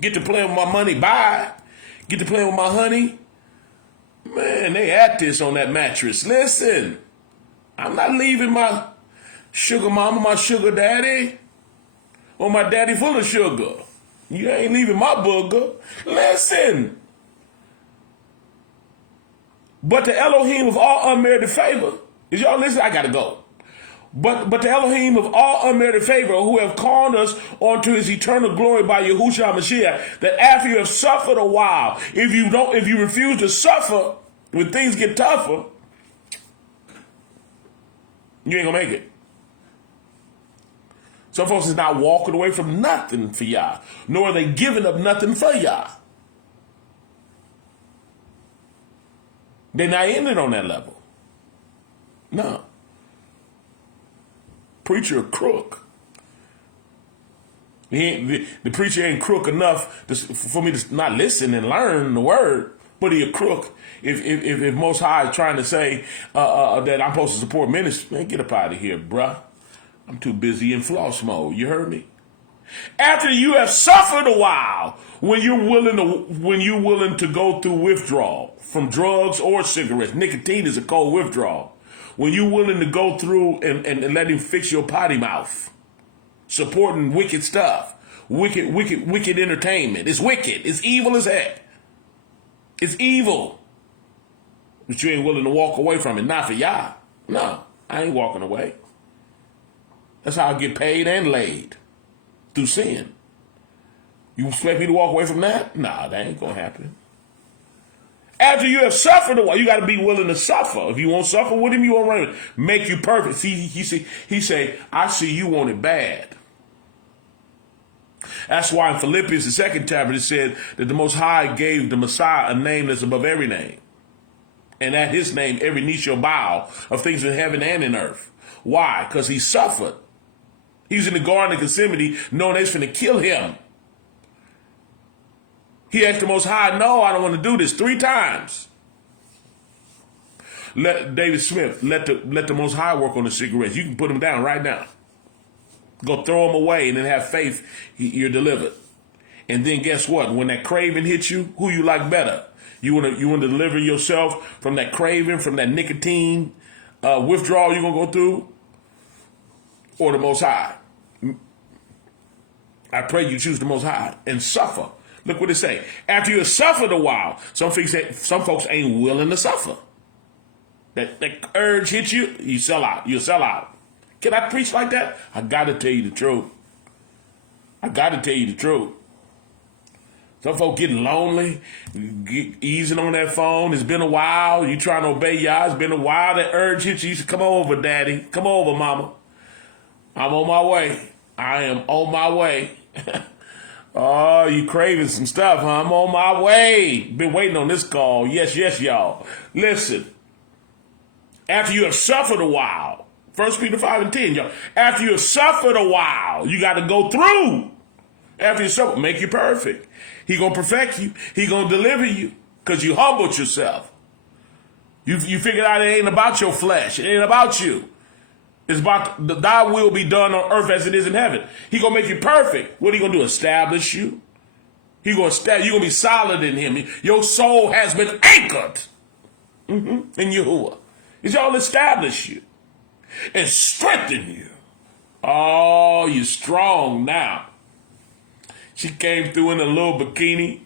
Get to playing with my money. Bye. Get to playing with my honey. Man, they at this on that mattress. Listen. I'm not leaving my sugar mama, my sugar daddy, or my daddy full of sugar. You ain't leaving my booger. Listen. But the Elohim of all unmerited favor, is y'all listening? I gotta go. But the Elohim of all unmerited favor, who have called us onto his eternal glory by Yahushua HaMashiach, that after you have suffered a while, if you refuse to suffer when things get tougher, you ain't gonna make it. Some folks is not walking away from nothing for Yah, nor are they giving up nothing for Yah. They're not in it on that level. No. Preacher a crook. The preacher ain't crook enough for me to not listen and learn the word, but he a crook. If Most High is trying to say that I'm supposed to support ministry, man, get up out of here, bruh. I'm too busy in floss mode. You heard me? After you have suffered a while, when you're willing to go through withdrawal from drugs or cigarettes, nicotine is a cold withdrawal. When you're willing to go through and let him fix your potty mouth, supporting wicked stuff, wicked entertainment. It's wicked. It's evil as heck. It's evil. But you ain't willing to walk away from it. Not for Yah. No, I ain't walking away. That's how I get paid and laid. Through sin. You expect me to walk away from that? Nah, that ain't gonna happen. After you have suffered a while, you got to be willing to suffer. If you won't suffer with him, you won't run with him. Make you perfect. See, he say, I see you want it bad. That's why in Philippians, the second chapter, it said that the Most High gave the Messiah a name that's above every name. And at his name, every knee shall bow of things in heaven and in earth. Why? Because he suffered. He was in the Garden of Gethsemane knowing they was finna kill him. He asked the Most High, no, I don't want to do this 3 times. Let David Smith, let the Most High work on the cigarettes. You can put them down right now. Go throw them away and then have faith you're delivered. And then guess what? When that craving hits you, who you like better? You want to deliver yourself from that craving, from that nicotine withdrawal you're going to go through? Or the Most High? I pray you choose the Most High and suffer. Look what it say. After you have suffered a while, some folks ain't willing to suffer. That urge hits you, you sell out. You sell out. Can I preach like that? I got to tell you the truth. I got to tell you the truth. Some folks getting lonely, easing on that phone. It's been a while. You trying to obey Yah. It's been a while. That urge hits you. You say, come over, daddy. Come over, mama. I'm on my way. I am on my way. Oh, you craving some stuff, huh? I'm on my way. Been waiting on this call. Yes, y'all. Listen. After you have suffered a while, 1 Peter 5 and 10, y'all. After you have suffered a while, you got to go through. After you suffer, make you perfect. He going to perfect you. He going to deliver you because you humbled yourself. You figured out it ain't about your flesh. It ain't about you. It's about thy will be done on earth as it is in heaven. He gonna make you perfect. What he gonna do? Establish you. You're gonna be solid in him. Your soul has been anchored in Yahuwah. He's all establish you and strengthen you. Oh, you're strong now. She came through in a little bikini,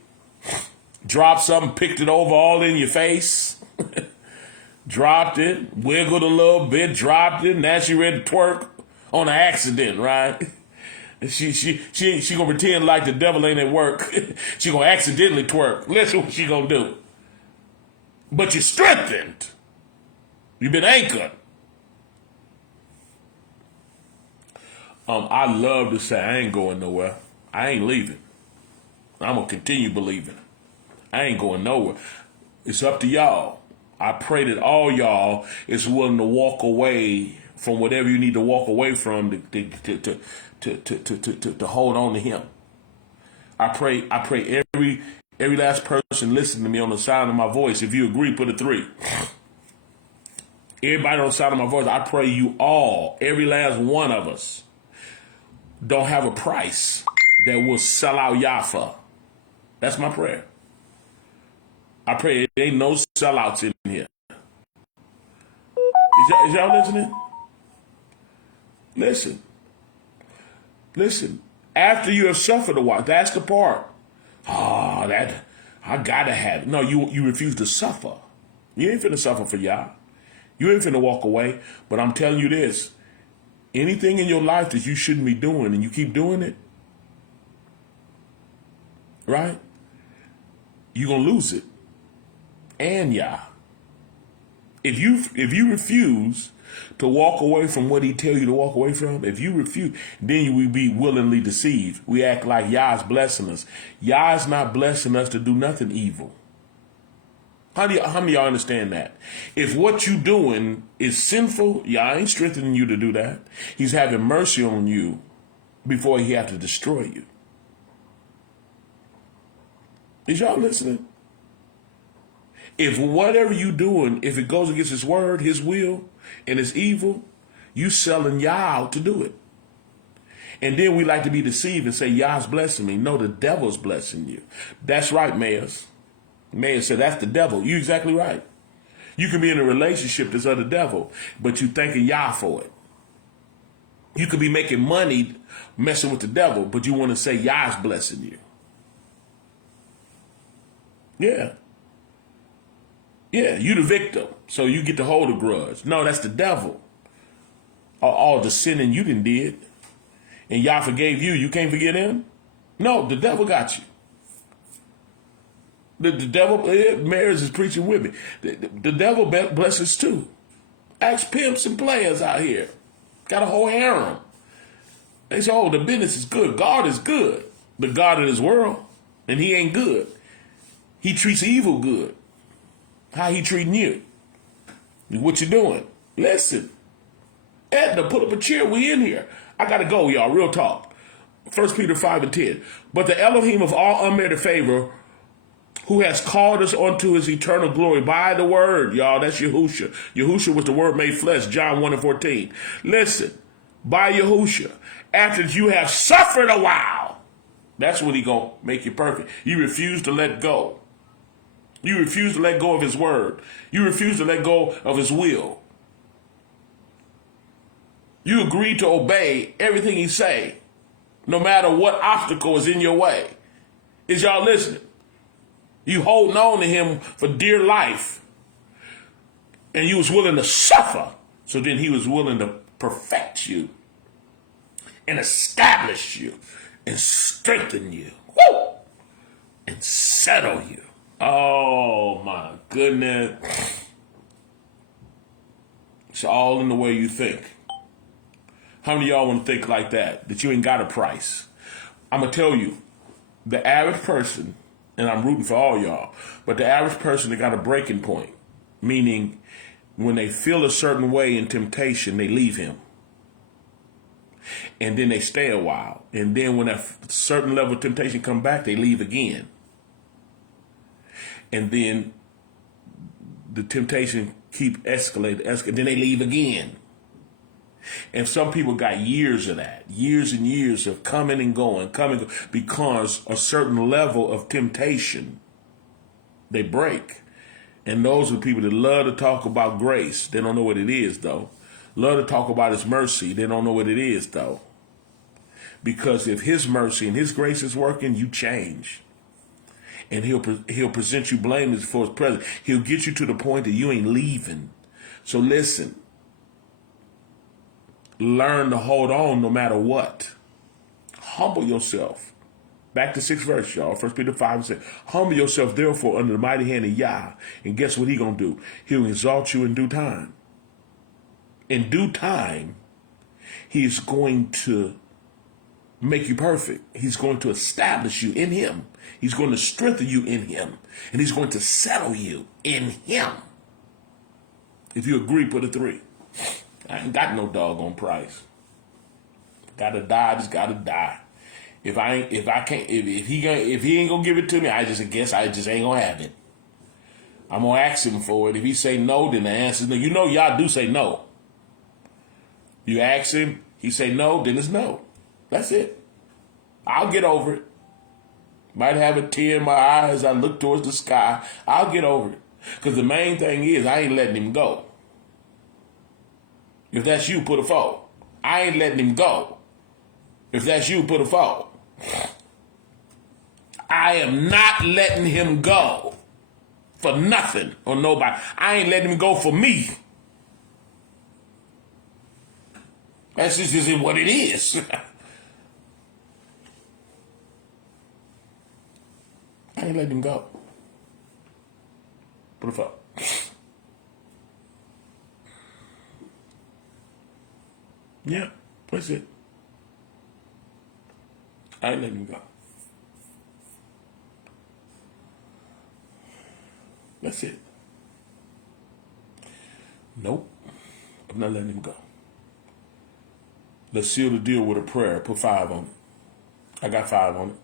dropped something, picked it over all in your face. Dropped it, wiggled a little bit, dropped it. Now she ready to twerk on an accident, right? She gonna pretend like the devil ain't at work. She gonna accidentally twerk. Listen what she gonna do. But you're strengthened. You've been anchored. I love to say I ain't going nowhere. I ain't leaving. I'm gonna continue believing. I ain't going nowhere. It's up to y'all. I pray that all y'all is willing to walk away from whatever you need to walk away from to hold on to him. I pray every last person listening to me on the sound of my voice. If you agree, put a 3. Everybody on the sound of my voice, I pray you all, every last one of us, don't have a price that will sell out Yafa. That's my prayer. I pray there ain't no sellouts in here. Is y'all listening? Listen. After you have suffered a while, that's the part. That I gotta have it. No, you refuse to suffer. You ain't finna suffer for Yah. You ain't finna walk away. But I'm telling you this. Anything in your life that you shouldn't be doing and you keep doing it, right? You're going to lose it. And Yah. If you refuse to walk away from what he tell you to walk away from, if you refuse, then you will be willingly deceived. We act like Yah's blessing us. Yah is not blessing us to do nothing evil. How many of y'all understand that? If what you doing is sinful, Yah ain't strengthening you to do that. He's having mercy on you before he have to destroy you. Is y'all listening? If whatever you doing, if it goes against his word, his will, and it's evil, you selling Yah out to do it. And then we like to be deceived and say, Yah's blessing me. No, the devil's blessing you. That's right, mayors. Mayor said, that's the devil. You're exactly right. You can be in a relationship that's of the devil, but you thanking Yah for it. You could be making money messing with the devil, but you want to say Yah's blessing you. Yeah. Yeah, you the victim, so you get to hold a grudge. No, that's the devil. All the sinning you did, and Yah forgave you. You can't forget him? No, the devil got you. The devil, Mary's is preaching with me. The devil blesses too. Ask pimps and players out here. Got a whole harem. They say, oh, the business is good. God is good. The God of this world. And he ain't good. He treats evil good. How he treating you? What you doing? Listen. Edna, put up a chair. We in here. I got to go, y'all. Real talk. 1 Peter 5 and 10. But the Elohim of all unmerited favor, who has called us unto his eternal glory by the word, y'all, that's Yahusha. Yahusha was the word made flesh, John 1 and 14. Listen, by Yahusha, after you have suffered a while, that's when he gonna make you perfect. You refuse to let go. You refuse to let go of his word. You refuse to let go of his will. You agree to obey everything he say, no matter what obstacle is in your way. Is y'all listening? You holding on to him for dear life. And you was willing to suffer. So then he was willing to perfect you. And establish you. And strengthen you. Woo! And settle you. Oh my goodness. It's all in the way you think. How many of y'all want to think like that? That you ain't got a price? I'm going to tell you. The average person, and I'm rooting for all y'all, but the average person that got a breaking point, meaning when they feel a certain way in temptation, they leave him. And then they stay a while. And then when that certain level of temptation come back, they leave again. And then the temptation keep escalating, then they leave again. And some people got years of that, years and years of coming and going, because a certain level of temptation, they break. And those are the people that love to talk about grace. They don't know what it is, though. Love to talk about his mercy. They don't know what it is, though. Because if his mercy and his grace is working, you change. And he'll present you blameless for his presence. He'll get you to the point that you ain't leaving. So listen. Learn to hold on no matter what. Humble yourself. Back to 6th verse, y'all. 1 Peter 5 says, humble yourself, therefore, under the mighty hand of Yah. And guess what he gonna do? He'll exalt you in due time. In due time, he's going to make you perfect. He's going to establish you in him. He's going to strengthen you in him. And he's going to settle you in him. If you agree, put a 3. I ain't got no doggone price. Gotta die, just gotta die. If he ain't gonna give it to me, I just ain't gonna have it. I'm gonna ask him for it. If he say no, then the answer is no. You know y'all do say no. You ask him, he say no, then it's no. That's it. I'll get over it. Might have a tear in my eye as I look towards the sky. I'll get over it. Because the main thing is I ain't letting him go. If that's you, put a 4. I ain't letting him go. If that's you, put a 4. I am not letting him go. for nothing or nobody. I ain't letting him go for me. That's just what it is. I ain't letting him go. Put it up. Yeah, that's it. I ain't letting him go. That's it. Nope. I'm not letting him go. Let's seal the deal with a prayer. Put 5 on it. I got 5 on it.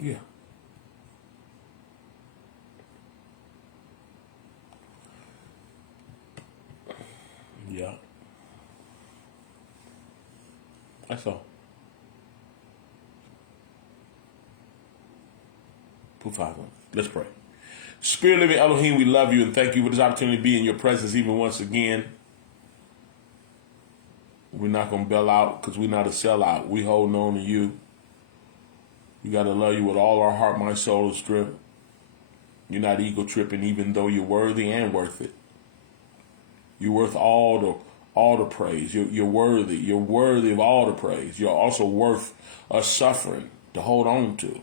Yeah. Yeah. That's all. Put 5 on it. Let's pray. Spirit living Elohim, we love you and thank you for this opportunity to be in your presence even once again. We're not going to bail out because we're not a sellout. We holding on to you. We got to love you with all our heart, mind, soul, and strength. You're not ego tripping even though you're worthy and worth it. You're worth all the praise. You're worthy. You're worthy of all the praise. You're also worth us suffering to hold on to.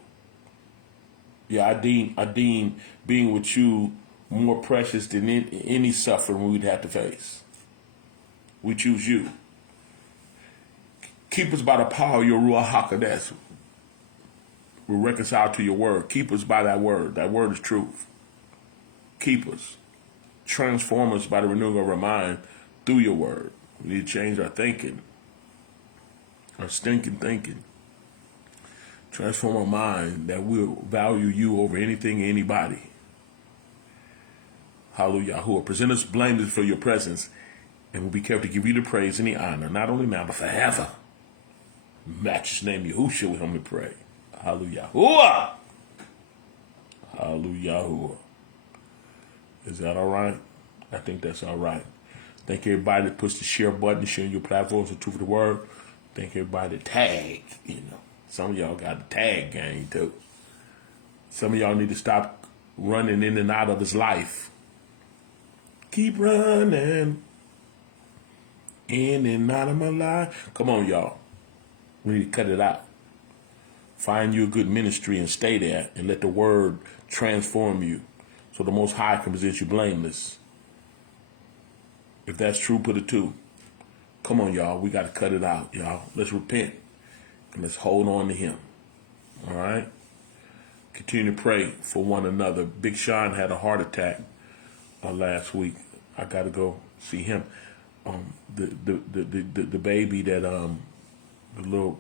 Yeah, I deem being with you more precious than any suffering we'd have to face. We choose you. Keep us by the power of your Ruach HaKodesh. We're reconciled to your word. Keep us by that word. That word is truth. Keep us. Transform us by the renewing of our mind through your word. We need to change our thinking, our stinking thinking. Transform our mind that we'll value you over anything and anybody. Hallelujah. Who will present us blameless for your presence and will be careful to give you the praise and the honor, not only now, but forever. Matchless name Yahushua, we humbly pray. Hallelujah. Hallelujah. Is that all right? I think that's all right. Thank everybody that puts the share button, sharing your platforms, the truth of the word. Thank everybody that tag, Some of y'all got the tag game too. Some of y'all need to stop running in and out of his life. Keep running in and out of my life. Come on, y'all. We need to cut it out. Find you a good ministry and stay there and let the word transform you so the Most High can present you blameless. If that's true, put a 2. Come on, y'all. We got to cut it out, y'all. Let's repent. And let's hold on to him. All right? Continue to pray for one another. Big Sean had a heart attack last week. I got to go see him. The baby that, the little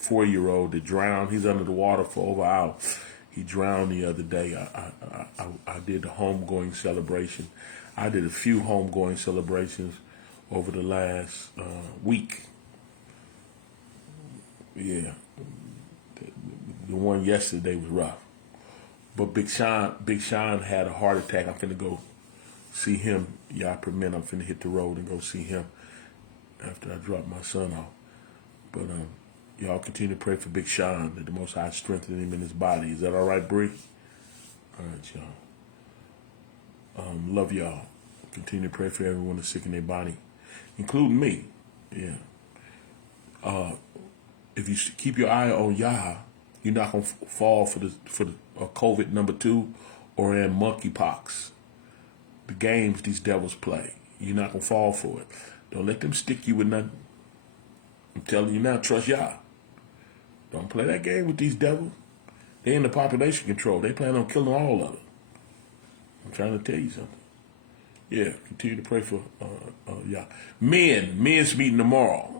4-year-old that drowned, he's under the water for over an hour. He drowned the other day. I did the homegoing celebration. I did a few homegoing celebrations over the last week. Yeah, the one yesterday was rough. But Big Sean had a heart attack. I'm finna go see him. Y'all permit, I'm finna hit the road and go see him after I drop my son off. But y'all continue to pray for Big Sean, that the Most High strengthen him in his body. Is that all right, Bree? All right, y'all. Love y'all. Continue to pray for everyone that's sick in their body, including me. Yeah. If you keep your eye on Yah, you're not gonna fall for the COVID number 2 or in monkeypox. The games these devils play, you're not gonna fall for it. Don't let them stick you with nothing. I'm telling you now, trust Yah. Don't play that game with these devils. They in the population control. They plan on killing all of it. I'm trying to tell you something. Yeah, continue to pray for Yah. Men's meeting tomorrow.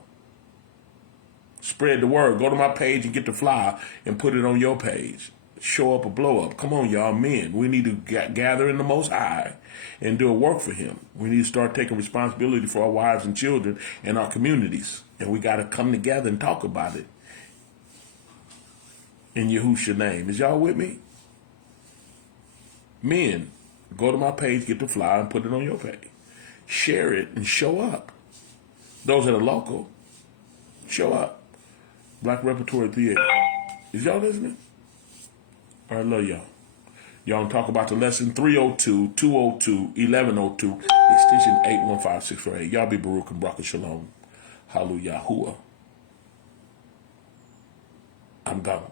Spread the word. Go to my page and get the flyer and put it on your page. Show up or blow up. Come on, y'all, men. We need to gather in the Most High and do a work for him. We need to start taking responsibility for our wives and children and our communities. And we got to come together and talk about it. In Yahushua's name. Is y'all with me? Men, go to my page, get the flyer, and put it on your page. Share it and show up. Those that are local, show up. Black Repertory Theater. Is y'all listening? I love y'all. Y'all talk about the lesson 302-202-1102, extension 815648. Y'all be Baruch and Baruch Shalom. Hallelujah. I'm gone.